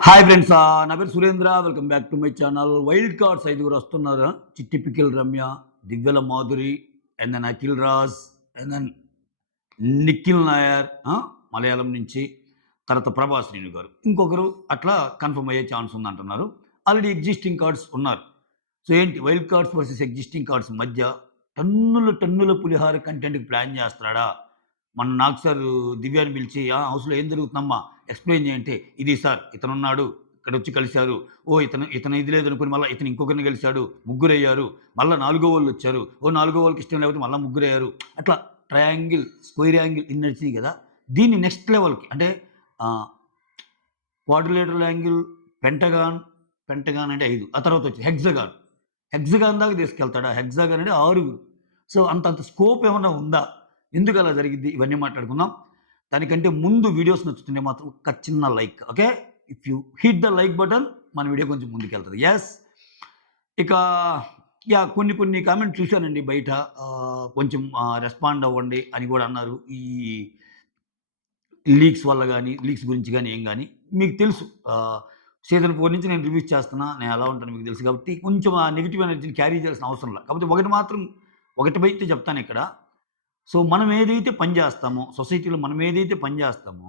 Hi friends, నా పేరు Surendra. Welcome back to my channel. Wild cards ఐదుగురు వస్తున్నారు. చిట్టి పికిల్ రమ్య, దివ్యల Madhuri, and then Akhil Raj, and then Nikhil Nair Malayalam నుంచి, తర్వాత ప్రభాస్ రేణు గారు, ఇంకొకరు అట్లా కన్ఫర్మ్ అయ్యే ఛాన్స్ ఉందంటున్నారు. ఆల్రెడీ ఎగ్జిస్టింగ్ కార్డ్స్ ఉన్నారు. సో ఏంటి wild cards versus existing cards మధ్య టన్నుల టన్నుల పులిహార కంటెంట్కి ప్లాన్ చేస్తున్నాడా? మన నాకు సార్ దివ్యాని పిలిచి హౌస్లో ఏం జరుగుతుందమ్మా ఎక్స్ప్లెయిన్ చేయంటే, ఇది సార్ ఇతనున్నాడు, ఇక్కడ వచ్చి కలిశారు, ఓ ఇతను ఇతను ఇది లేదనుకుని మళ్ళీ ఇతను ఇంకొకరిని కలిశాడు, ముగ్గురయ్యారు, మళ్ళీ నాలుగో వాళ్ళు వచ్చారు, ఓ నాలుగో వాళ్ళకి ఇష్టం లేకపోతే మళ్ళీ ముగ్గురయ్యారు, అట్లా ట్రయాంగిల్ స్క్వేర్ యాంగిల్ ఇన్నర్సీ కదా. దీన్ని నెక్స్ట్ లెవెల్కి అంటే క్వాడ్రిలేటరల్ యాంగిల్, పెంటగాన్, పెంటగాన్ అంటే 5, ఆ తర్వాత వచ్చి హెక్సగాన్, హెక్సగాన్ దాకా తీసుకెళ్తాడా? హెక్సగాన్ అంటే 6. సో అంత స్కోప్ ఏమన్నా ఉందా? ఎందుకు అలా జరిగిద్ది? ఇవన్నీ మాట్లాడుకుందాం. దానికంటే ముందు వీడియోస్ నచ్చుతుంటే మాత్రం ఒక చిన్న like, okay? If you hit the like button మన వీడియో కొంచెం ముందుకెళ్తుంది. ఎస్, ఇక కొన్ని కొన్ని కామెంట్స్ చూశానండి బయట. కొంచెం రెస్పాండ్ అవ్వండి అని కూడా అన్నారు. ఈ లీక్స్ వల్ల గానీ, లీక్స్ గురించి గానీ ఏం గానీ మీకు తెలుసు. సీజన్ 4 నుంచి నేను రివ్యూస్ చేస్తున్నా. నేను ఎలా ఉంటానో మీకు తెలుసు కాబట్టి కొంచెం ఆ నెగెటివ్ ఎనర్జీని క్యారీ చేయాల్సిన అవసరం లేదు. కాకపోతే ఒకటి మాత్రం ఒకటి చెప్తానిక్కడ. సో మనం ఏదైతే పని చేస్తామో, సొసైటీలో మనం ఏదైతే పని చేస్తామో,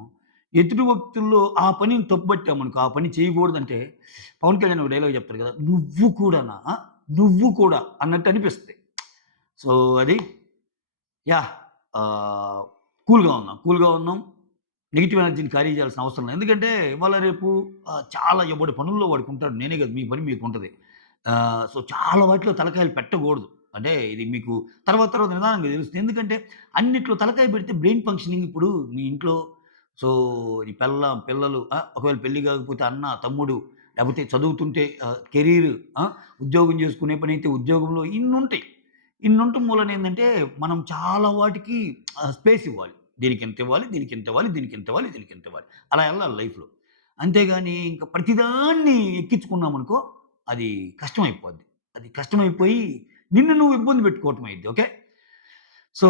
ఎదుటి వ్యక్తుల్లో ఆ పనిని తప్పుబట్టామనుకో, ఆ పని చేయకూడదంటే పవన్ కళ్యాణ్ ఒక డైలాగ్ చెప్తారు కదా, "నువ్వు కూడానా? నువ్వు కూడా" అన్నట్టు అనిపిస్తది. సో అది యాహ్! కూల్‌గా ఉన్నాం. నెగెటివ్ ఎనర్జీని క్యారీ చేయాల్సిన అవసరం లేదు. ఎందుకంటే ఇవాళ రేపు చాలా ఎవడి పనుల్లో వాడికుంటాడు. నేనే కాదు, మీ పని మీకుంటది. సో చాలా వాటిలో తలకాయలు పెట్టకూడదు. అంటే ఇది మీకు తర్వాత నిదానంగా తెలుస్తుంది. ఎందుకంటే అన్నిట్లో తలకాయ పెడితే బ్రెయిన్ ఫంక్షనింగ్ ఇప్పుడు నీ ఇంట్లో సో నీ పెళ్ళాం, పిల్లలు, ఒకవేళ పెళ్లి కాకపోతే అన్న, తమ్ముడు, లేకపోతే చదువుతుంటే కెరీర్, ఉద్యోగం చేసుకునే పనైతే ఉద్యోగంలో ఇన్నుంటాయి. ఇన్నుంటం మూలన ఏందంటే మనం చాలా వాటికి స్పేస్ ఇవ్వాలి. దీనికింతివ్వాలి, దీనికింతివ్వాలి, దీనికింతివ్వాలి, దీనికింతివ్వాలి. అలా ఎళ్ళాలి లైఫ్‌లో. అంతేగాని ఇంక ప్రతిదాన్ని ఎక్కించుకున్నామనుకో అది కష్టమైపోద్ది. అది కష్టమైపోయి నిన్ను నువ్వు ఇబ్బంది పెట్టుకోవటం అయ్యిద్ది. Okay. So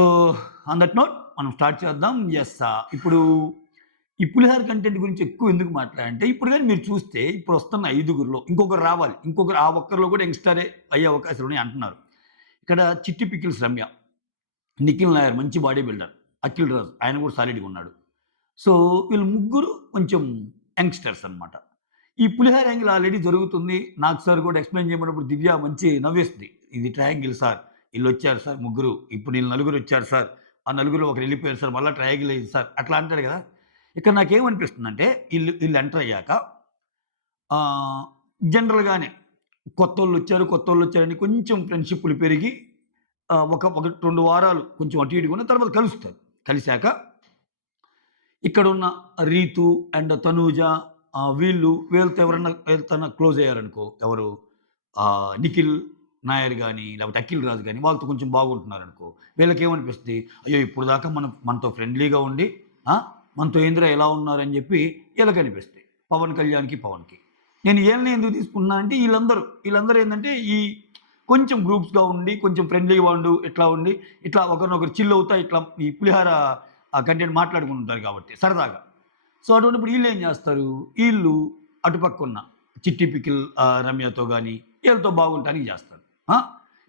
on that note మనం స్టార్ట్ చేద్దాం. యెస్. ఇప్పుడు ఈ పులిహోర కంటెంట్ గురించి ఎక్కువ ఎందుకు మాట్లాడంటే, ఇప్పుడు గాని మీరు చూస్తే ఇప్పుడు వస్తున్న ఐదుగురిలో ఇంకొకరు రావాలి. ఇంకొకరు ఆ ఒక్కరిలో కూడా యంగ్‌స్టరే అయ్యే అవకాశాలున్నాయి అంటున్నారు. ఇక్కడ చిట్టి పికిల్స్ రమ్య, నిఖిల్ నాయర్ మంచి బాడీ బిల్డర్, అఖిల్ రాజ్ ఆయన కూడా సాలిడ్‌గా ఉన్నాడు. సో వీళ్ళు ముగ్గురు కొంచెం యంగ్‌స్టర్స్ అన్నమాట. ఈ పులిహోర యాంగిల్ ఆల్రెడీ జరుగుతుంది. నాకు సార్ కూడా ఎక్స్‌ప్లెయిన్ చేయమన్నప్పుడు దివ్య మంచి నవ్వేస్తుంది. ఇది ట్రయాంగిల్ సార్. ఈళ్ళొచ్చారు సార్ ముగ్గురు. ఇప్పుడు ఈళ్ళు నలుగురొచ్చారు సార్. ఆ నలుగురిలో ఒకరు ఎళ్ళిపోయారు సార్. మళ్ళా ట్రయాంగిల్ అయింది సార్. అట్లా అంటాడు కదా! ఇక్కడ నాకేమనిపిస్తుందంటే ఈళ్ళు ఎంటర్ అయ్యాక ఆహ్, జనరల్‌గానే కొత్తోళ్ళొచ్చారని కొంచెం ఫ్రెండ్‌షిప్పులు పెరిగి ఒక 2 వారాలు కొంచెం అటు ఇటుగా ఉన్న తర్వాత కలుస్తారు. కలిసాక ఇక్కడున్న రీతు అండ్ తనూజ, వీళ్ళతో ఎవరన్నా వీళ్ళతోనా క్లోజ్ అయ్యారనుకో, ఎవరు నిఖిల్ నాయర్ గాని, లేకపోతే అఖిల్ రాజ్ గాని వాళ్ళతో కొంచెం బాగుంటున్నారనుకో, వీళ్ళకేమనిపిస్తది, అయ్యో! ఇప్పటిదాకా మనతో ఫ్రెండ్లీగా ఉండి ఆ! మనతో ఏందిరా ఎలా ఉన్నారని చెప్పి ఈళ్ళకనిపిస్తాయి. పవన్ కళ్యాణ్‌కి, పవన్‌కి. నేను ఈళ్ళని ఎందుకు తీసుకున్నా అంటే వీళ్ళందరూ ఏందంటే కొంచెం గ్రూప్స్‌గా ఉండి, కొంచెం ఫ్రెండ్లీగా ఇట్లా ఉండి, ఇట్లా ఒకరినొకరు చిల్ అవుతా ఇట్లా ఈ పులిహార కంటెంట్ మాట్లాడుకుంటుంటారు కాబట్టి సరదాగా. సో, అటువంటిప్పుడు ఈళ్ళేం జేస్తారు, ఈళ్ళు అటుపక్కున్న చిట్టి పికిల్ రమ్యతో గాని, ఈళ్ళతో బాగుంటానికి జేస్తారు. ఆ!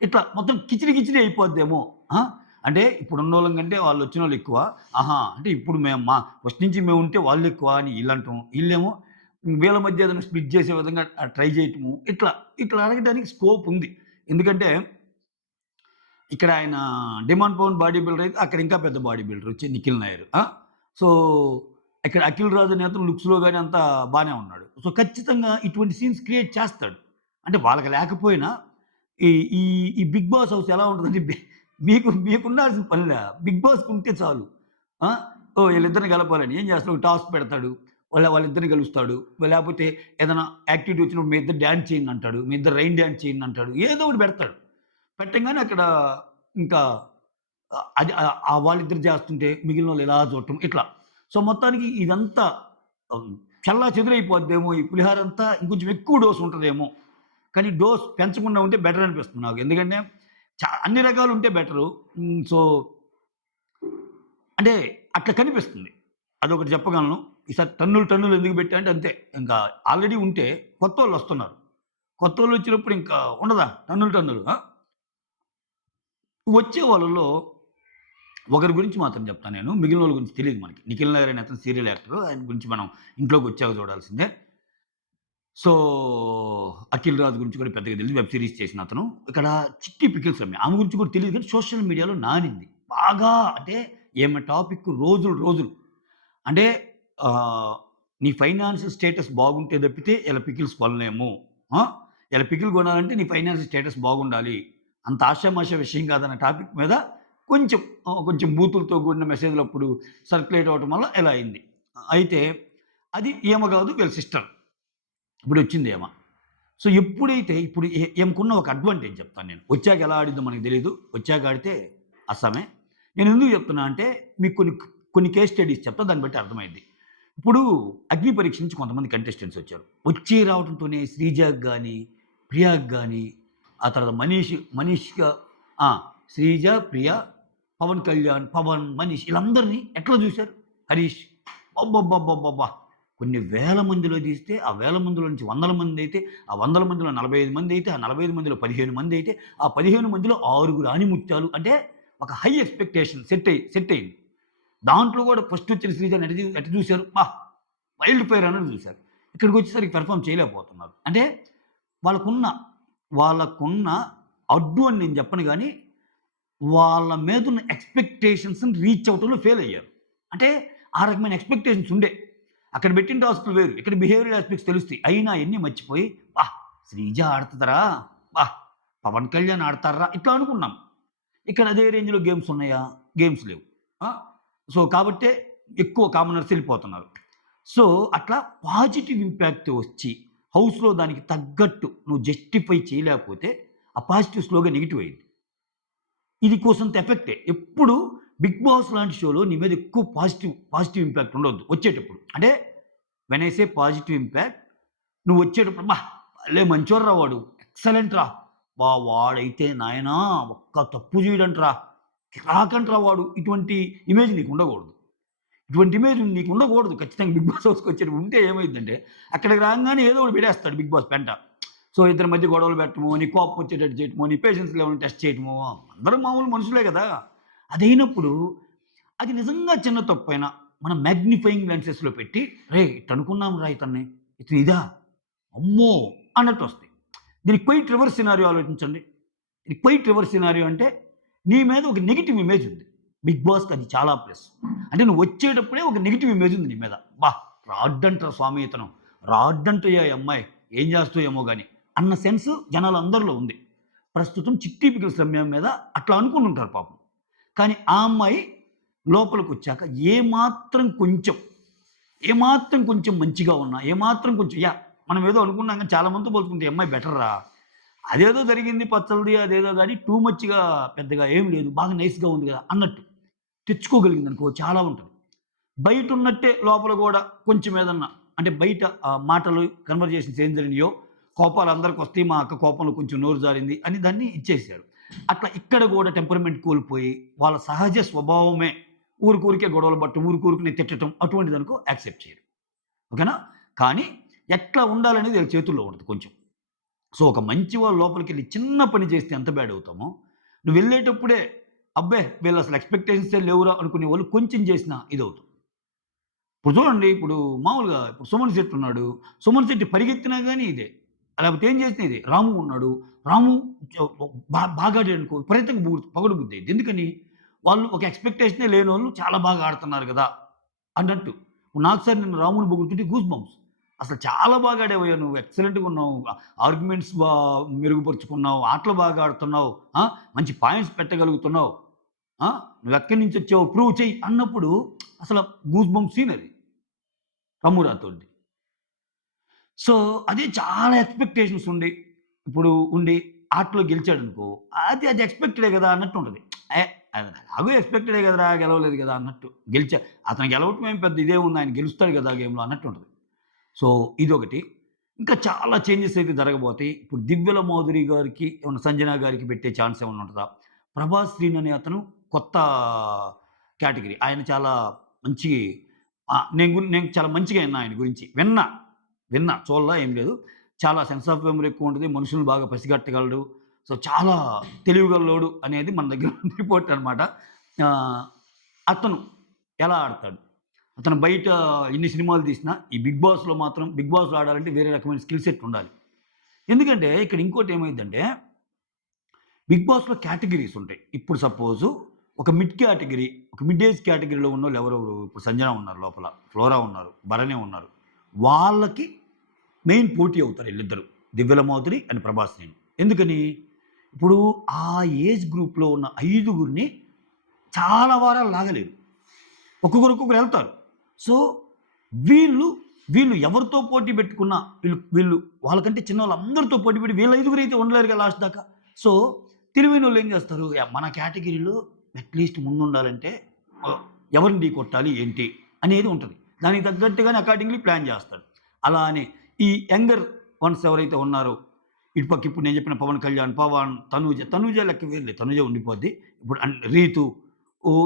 ఇట్లా మొత్తం కిచిడి అయిపోద్దేమో. ఆ! అంటే ఇప్పుడున్నోళ్ళం కంటే వాళ్ళొచ్చినోళ్ళు ఎక్కువ. ఆహా! అంటే ఇప్పుడు మేము ఫస్ట్ నుంచి మేముంటే వాళ్ళెక్కువ అని ఈళ్ళంటం. ఈళ్ళేమో వీళ్ళ మధ్య ఏదైనా స్ప్లిట్ చేసే విధంగా ట్రై చేయటము. ఇట్లా అడగడానికి స్కోప్ ఉంది. ఎందుకంటే ఇక్కడ ఆయన 'డిమాండ్ పవన్' బాడీ బిల్డర్ అయితే అక్కడ ఇంకా పెద్ద బాడీ బిల్డర్ వచ్చి నిఖిల్ నాయర్. సో, ఇక్కడ అఖిల్ రాజు అనే అతను లుక్స్‌లో గాని అంతా బానే ఉన్నాడు. సో, ఖచ్చితంగా ఇటువంటి సీన్స్ క్రియేట్ చేస్తాడు. అంటే వాళ్ళకి లేకపోయినా ఈ ఈ ఈ 'బిగ్ బాస్' హౌస్ ఎలా ఉంటదంటే మీకుండాల్సిన పనిలే. 'బిగ్ బాస్'కి ఉంటే చాలు. ఆ! ఓహ్! వీళ్ళిద్దరిని కలపాలని ఏం చేస్తాడు, ఒక టాస్క్ పెడతాడు. వాళ్ళిద్దరిని కలుస్తాడు. లేకపోతే ఏదైనా యాక్టివిటీ వచ్చినప్పుడు మీ ఇద్దరు డాన్స్ చేయండి అంటాడు. మీ ఇద్దరు రైన్ డాన్స్ చేయండి అంటాడు. ఏదో ఒకటి పెడతాడు. పెట్టంగానే అక్కడ ఇంకా అది వాళ్ళిద్దరు చేస్తుంటే మిగిలినోళ్ళు ఇలా చూడటం ఇట్లా. సో, మొత్తానికి ఇదంతా హ్మ్, చెల్లాచెదురైపోద్దేమో ఈ పులిహోరంతా ఇంకొంచెం ఎక్కువ డోస్ ఉంటదేమో. కానీ డోస్ పెంచకుండా ఉంటే బెటర్ అనిపిస్తుంది నాకు. ఎందుకంటే అన్ని రకాలుంటే బెటరు. సో, అంటే అట్లా కనిపిస్తుంది. అదొకటి చెప్పగలను. ఈసారి టన్నులు, టన్నులు ఎందుకు పెట్టా అంటే అంతే. ఇంకా ఆల్రెడీ ఉంటే కొత్తోళ్ళొస్తున్నారు. కొత్తోళ్ళొచ్చినప్పుడు ఇంకా ఉండదా టన్నులు, టన్నులు. వచ్చే వాళ్ళలో ఒకరి గురించి మాత్రం చెప్తాను నేను. మిగిలినోళ్ళ గురించి తెలీదు మనకి. 'నిఖిల్ నాయర్' అనే అతను సీరియల్ యాక్టర్. ఆయన గురించి మనం ఇంట్లోకొచ్చాక చూడాల్సిందే. సో, 'అఖిల్ రాజ్' గురించి కూడా పెద్దగా తెలీదు. వెబ్ సీరీస్ చేసినతను. ఇక్కడ 'చిట్టి పికిల్స్ రమ్య' ఆమె గురించి కూడా తెలీదు గానీ సోషల్ మీడియాలో నానింది. బాగా అంటే ఈమె టాపిక్ రోజులు, రోజులు అంటే ఆహ్, నీ ఫైనాన్షియల్ స్టేటస్ బాగుంటే తప్పితే ఇలా పికిల్స్ కొనలేము. ఆ! ఇలా పికిల్ కొనాలంటే నీ ఫైనాన్షియల్ స్టేటస్ బాగుండాలి. అంత ఆషామాషా విషయం కాదన్న టాపిక్ మీద కొంచెం కొంచెం బూతులతో కూడిన మెసేజ్‌లప్పుడు సర్క్యులేట్ అవ్వటం వల్ల ఇలా అయింది. అయితే అది ఈమె కాదు వీళ్ళ సిస్టర్. ఇప్పుడొచ్చింది ఈమ. సో, ఎప్పుడైతే ఇప్పుడు ఈమెకున్న ఒక అడ్వాంటేజ్ చెప్తాను నేను. వచ్చాక ఎలా ఆడిద్దో మనకు తెలీదు. వచ్చాక ఆడితే అస్సమే. నేనెందుకు చెప్తున్నా అంటే మీకు కొన్ని కేస్ స్టడీస్ చెప్తా దాన్ని బట్టి అర్థమైద్ది. ఇప్పుడు అగ్ని పరీక్ష నుంచి కొంతమంది కంటెస్టెంట్స్ వచ్చారు. వచ్చి రావడంతోనే శ్రీజాకి గాని, ప్రియాకి గాని, ఆ తర్వాత మనీష్‌గా ఆ! శ్రీజ, ప్రియ, పవన్ కళ్యాణ్, పవన్, మనీష్ ఈళ్ళందరిని ఎట్లా చూసారు? హరీష్ అబ్బబ్బబ్బబ్బబ్బా! కొన్ని వేల మందిలో తీస్తే, ఆ వేల మందిలో నుంచి వందల మందైతే, ఆ వందల మందిలో 45 మందైతే, ఆ 45 మందిలో 15 మందైతే, ఆ 15 మందిలో ఆరుగురు ఆణిముత్యాలు అంటే ఒక హై ఎక్స్‌పెక్టేషన్ సెట్ అయింది. దాంట్లో కూడా ఫస్ట్ వచ్చిన శ్రీజని ఎట్ట చూసారు? వైల్డ్ ఫైర్ అన్నట్టు చూసారు. ఇక్కడికొచ్చేసరికి పెర్ఫార్మ్ చేయలేకపోతున్నారు. అంటే వాళ్ళకున్న, వాళ్ళకున్న అడ్డు అని నేను చెప్పను గానీ, వాళ్ళ మీదున్న ఎక్స్‌పెక్టేషన్స్‌ని రీచ్ అవ్వటంలో ఫెయిల్ అయ్యారు. అంటే ఆ రకమైన ఎక్స్‌పెక్టేషన్స్ ఉండే. అక్కడ పెట్టిన టాస్క్‌లు వేరు. ఇక్కడ బిహేవియరల్ యాస్పెక్ట్స్ తెలుస్తాయి. అయినా అయన్నీ మర్చిపోయి, శ్రీజ ఆడతదరా! అబ్బా! పవన్ కళ్యాణ్ ఆడతార్రా! ఇట్లా అనుకున్నాం. ఇక్కడ అదే రేంజ్‌లో గేమ్స్ ఉన్నాయా? గేమ్స్ లేవు. ఆ! సో, కాబట్టే ఎక్కువ కామనర్స్ ఎళ్ళిపోతున్నారు. సో, అట్లా పాజిటివ్ ఇంపాక్ట్ వచ్చి హౌస్‌లో దానికి తగ్గట్టు నువ్వు జస్టిఫై చేయలేకపోతే ఆ పాజిటివ్ స్లోగా నెగెటివ్ అయ్యిద్ది. ఇది కోసంత ఎఫెక్టే. ఎప్పుడు 'బిగ్ బాస్' లాంటి షోలో నీ మీద ఎక్కువ పాజిటివ్ ఇంపాక్ట్ ఉండొద్దు వచ్చేటప్పుడు. అంటే when I say positive impact నువ్వు వచ్చేటప్పుడు భలే మంచోడురా వాడు. ఎక్సలెంట్ రా! వాడైతే నాయనా ఒక్క తప్పు చేయడంట్రా. కిరాకంట్రా వాడు. ఇటువంటి ఇమేజ్ నీకు ఉండకూడదు. ఇటువంటి ఇమేజ్ నీకు ఉండకూడదు. ఖచ్చితంగా 'బిగ్ బాస్' హౌస్‌కి వచ్చేటప్పుడు ఉంటే ఏమైద్దంటే అక్కడికి రాంగానే ఏదో ఒకటి పెట్టేస్తాడు 'బిగ్ బాస్' పెంట. సో, ఇద్దరి మధ్య గొడవలు పెట్టడమో, నీ కోపం వచ్చేటట్టు చేయటమో, నీ పేషెన్స్ లెవెల్‌ని టెస్ట్ చేయటమో, అందరూ మామూలు మనుషులే గదా! అదైనప్పుడు అది నిజంగా చిన్న తప్పైనా మనం మాగ్నిఫైయింగ్ లెన్సెస్‌లో పెట్టి, "రేయ్! ఇట్టనుకున్నాంరా ఇతన్ని. ఇతను ఇదా? అమ్మో!" అన్నట్టొస్తాయి. దీనికి క్వైట్ రివర్స్ సినారియో ఆలోచించండి. ఇది క్వైట్ రివర్స్ సినారియో అంటే నీ మీద ఒక నెగెటివ్ ఇమేజ్ ఉంది. 'బిగ్ బాస్‌కి' అది చాలా ప్లస్. అంటే నువ్వు వచ్చేటప్పుడే ఒక నెగెటివ్ ఇమేజ్ ఉంది నీ మీద. రాడ్డంట్రా స్వామి ఇతను. రాడ్డంటయ్యా ఈ అమ్మాయి. ఏం చేస్తదో ఏమో గాని అన్న సెన్స్ జనాలందరిలో ఉంది. ప్రస్తుతం 'చిట్టి పికిల్స్ రమ్య' మీద అట్లా అనుకునుంటారు పాపం. కానీ ఆ అమ్మాయి లోపలికొచ్చాక ఏమాత్రం కొంచెం మంచిగా ఉన్నా, ఏమాత్రం కొంచెం మనం ఏదో అనుకున్నాం గానీ చాలా మందితో పోల్చుకుంటే ఈ అమ్మాయి బెటర్‌రా. అదేదో జరిగింది పచ్చళ్ళది అదేదో గాని టూ మచ్‌గా పెద్దగా ఏం లేదు. బాగా నైస్‌గా ఉంది గదా! అన్నట్టు. తెచ్చుకోగలిగిందనుకో చాలా ఉంటది. బయటున్నట్టే లోపల గూడా కొంచెం ఏదన్నా అంటే బయట మాటలు కన్వర్జేషన్స్ ఏం జరిగినాయో, కోపాలు అందరికొస్తాయి. మా అక్క కోపంలో కొంచెం నోరు జారింది అని దాన్ని ఇచ్చేసారు. అట్లా ఇక్కడ గూడా టెంపరమెంట్ కోల్పోయి, వాళ్ళ సహజ స్వభావమే ఊరికే గొడవలు పడటం, ఊరికూరికనే తిట్టటం అటువంటిదనుకో యాక్సెప్ట్ చేయరు. ఓకేనా? కానీ ఎట్లా ఉండాలనేది వీళ్ళ చేతుల్లో ఉండదు కొంచెం. సో, ఒక మంచి వాళ్ళు లోపలికెళ్ళి చిన్న పని చేస్తే ఎంత బ్యాడ్ అవుతామో, నువ్వెళ్ళేటప్పుడే అబ్బే! వీళ్ళసలు ఎక్స్‌పెక్టేషన్సే లేవురా అనుకునే వాళ్ళు కొంచెం చేసినా ఇదవుతాం. ఇప్పుడు చూడండి, ఇప్పుడు మామూలుగా ఇప్పుడు 'సుమన్ శెట్టి' ఉన్నాడు. 'సుమన్ శెట్టి' పరిగెత్తినా గాని ఇదే. లేకపోతే ఏం చేసినా ఇదే. 'రాము' ఉన్నాడు. 'రాము' చ బాగా ఆడాడనుకో విపరీతంగా పొగడుబుద్దయిద్ది. ఎందుకని? వాళ్ళు ఒక ఎక్స్‌పెక్టేషనే లేనోళ్ళు చాలా బాగా ఆడుతున్నారు గదా! అన్నట్టు. నాకు సార్ నిన్న 'రాము'ని పొగుడుతుంటే గూస్ బంప్స్. అసలు చాలా బాగా ఆడావయ్యా నువ్వు. ఎక్సలెంట్‌గున్నావు. ఆర్గ్యుమెంట్స్ మెరుగుపరుచుకున్నావు. ఆటలు బాగా ఆడుతున్నావు. ఆ! మంచి పాయింట్స్ పెట్టగలుగుతున్నావు. నువ్వెక్కడి నుంచొచ్చావు ప్రూవ్ చెయ్యి అన్నప్పుడు అసల గూస్ బంప్ సీన్ అది. 'రమ్ము రాథోడ్‌ది.' సో, అదే చాలా ఎక్స్‌పెక్టేషన్స్ ఉండి ఆటలో గెలిచాడనుకో, అది ఎక్స్‌పెక్టెడే గదా! అన్నట్టుంటది. అది ఎలాగో ఎక్స్‌పెక్టెడే గదరా! గెలవలేదు గదా! అన్నట్టు. అతను గెలవటం ఏం పెద్ద ఇదేముంది ఆయన గెలుస్తాడు గదా! గేమ్‌లో అన్నట్టుంటది. సో, ఇదొకటి. ఇంకా చాలా చేంజెస్ అయితే జరగబోతాయి. ఇప్పుడు 'దివ్యల మాధురి' గారికి, ఏమన్నా 'సంజన' గారికి పెట్టే ఛాన్స్ ఏమన్నా ఉంటదా? 'ప్రభాస్ శ్రీన్' అనే అతను కొత్త కేటగరీ. ఆయన చాలా మంచి నేను చాలా మంచిగా విన్నా ఆయన గురించి. విన్నా చూడలా ఏం లేదు. చాలా సెన్స్ ఆఫ్ హ్యూమర్ ఎక్కువుంటది. మనుషుల్ని బాగా పసిగట్టగలడు. సో, చాలా తెలివిగల్లోడు అనేది మన దగ్గర రిపోర్ట్ అనమాట. ఆహ్, అతను ఎలా ఆడతాడు? అతను బయట ఎన్ని సినిమాలు తీసినా, ఈ 'బిగ్ బాస్'లో ఆడాలంటే వేరే రకమైన స్కిల్ సెట్ ఉండాలి. ఎందుకంటే ఇక్కడ ఇంకోటి ఏమైద్దంటే 'బిగ్ బాస్'లో కేటగరీస్ ఉంటాయి. ఇప్పుడు సపోజు ఒక మిడ్ కేటగరీ, ఒక మిడ్ ఏజ్ కేటగరీలో ఉన్నోళ్ళు ఎవరెవరు ఇప్పుడు సంజన ఉన్నారు లోపల, ఫ్లోరా ఉన్నారు, భరణి ఉన్నారు. వాళ్ళకి మెయిన్ పోటీ అవుతారు ఈళ్ళిద్దరు. దివ్యల మాధురి అండ్ ప్రభాసిని. ఎందుకని? ఇప్పుడు ఆ ఏజ్ గ్రూప్‌లో ఉన్న ఐదుగురిని చాలా వారాలు లాగలేరు. ఒక్కొక్కరు ఎళ్తారు. సో, వీళ్ళు, వీళ్ళు ఎవరితో పోటీ పెట్టుకున్నా వీళ్ళు వీళ్ళు వాళ్ళకంటే చిన్నోళ్ళందరితో పోటీ పెట్టి వీళ్ళ ఐదుగురైతే ఉండలేరుగా లాస్ట్ దాకా. సో, తెలివైనోళ్ళు ఏం చేస్తారు? మన కేటగిరీలో అట్‌లీస్ట్ ముందుండాలంటే ఎవరిని ఢీకొట్టాలి ఏంటి అనేది ఉంటది. దానికి తగ్గట్టుగానే అకార్డింగ్‌లీ ప్లాన్ చేస్తాడు. అలా అని ఈ యంగర్ వన్స్ ఎవరైతే ఉన్నారో ఇటుపక్క ఇప్పుడు నేను చెప్పిన పవన్ కళ్యాణ్, పవన్, తనూజ లెక్క వేరులే. తనూజ ఉండిపోద్ది. ఇప్పుడు రీతు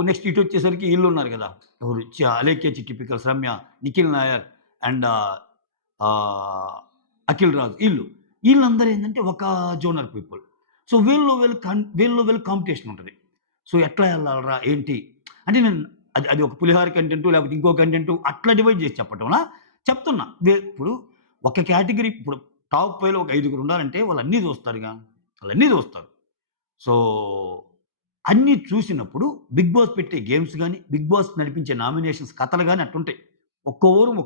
నెక్స్ట్ ఇటొచ్చేసరికి ఈళ్ళున్నారు గదా! ఎవరు 'అలేఖ్య చిట్టి పిక్కల్స్', రమ్య, నిఖిల్ నాయర్ అండ్ అఖిల్ రాజ్ ఈళ్ళందరూ ఏందంటే ఒక జోనర్ పీపుల్. సో వీళ్ళలో వీళ్ళకి కాంపిటీషన్ ఉంటది. సో ఎట్లా ఎళ్ళాలిరా ఏంటి? అంటే నేను అది అది ఒక పులిహోర కంటెంటు లేకపోతే ఇంకో కంటెంటు అట్లా డివైడ్ చేసి చెప్పటంలా చెప్తున్నా. ఇప్పుడు ఒక కేటగరీ ఇప్పుడు టాప్ 5లో ఒక ఐదుగురు ఉండాలంటే వాళ్ళన్నీ చూస్తారుగా. వాళ్ళన్నీ చూస్తారు. సో, అన్నీ చూసినప్పుడు 'బిగ్ బాస్' పెట్టే గేమ్స్ గాని, 'బిగ్ బాస్' నడిపించే నామినేషన్స్ కథలు గాని అట్టుంటాయి. ఒక్కో ఊరం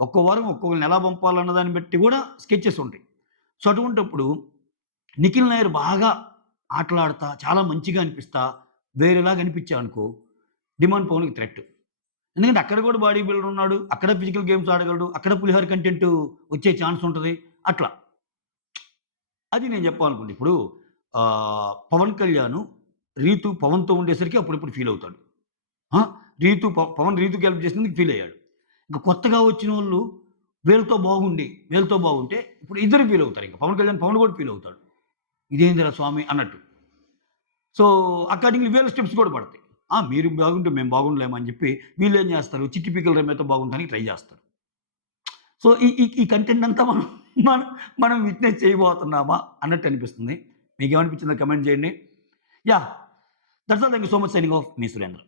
ఒక్కో వారం ఒక్కొక్కళ్ళని ఎలా పంపాలన్న దాన్ని బట్టి గూడా స్కెచెస్ ఉంటాయి. సో, అటువంటప్పుడు నిఖిల్ నాయర్ బాగా ఆటలాడతా, చాలా మంచిగా అనిపిస్తా, వేరేలాగా అనిపించావనుకో, 'డిమాండ్ పవన్‌కి' థ్రెట్. ఎందుకంటే అక్కడ గూడా బాడీ బిల్డర్ ఉన్నాడు. అక్కడ ఫిజికల్ గేమ్స్ ఆడగలడు. అక్కడ పులిహోర కంటెంట్ వచ్చే ఛాన్స్ ఉంటది. అట్లా. అది నేను చెప్పాలనుకుంది. ఇప్పుడు 'పవన్ కళ్యాణ్' రీతు పవన్‌తో ఉండేసరికి అప్పుడప్పుడు ఫీల్ అవుతాడు. ఆ! పవన్ రీతుకి హెల్ప్ చేసినందుకు ఫీల్ అయ్యాడు. ఇంక కొత్తగా వచ్చినోళ్ళు వీళ్ళతో బాగుంటే ఇప్పుడు ఇద్దరు ఫీల్ అవుతారు. ఇంక పవన్ కూడా ఫీల్ అవుతాడు. ఇదేందిరా స్వామి అన్నట్టు. సో, అకార్డింగ్‌లీ వీళ్ళ స్టెప్స్ కూడా పడతాయి. మీరు బాగుంటే మేము బాగుండలేమా అని చెప్పి వీళ్ళేం చేస్తారు చిట్టి పిక్కల రమ్యతో బాగుండడానికి ట్రై చేస్తారు. సో, ఈ ఈ ఈ కంటెంట్ అంతా మనం మనం విట్నెస్ చేయబోతున్నామా అన్నట్టు అనిపిస్తుంది. మీకేమనిపించిందో కమెంట్ చేయండి. Yeah! That's all. Thank you so much. Signing off. Me Surendra.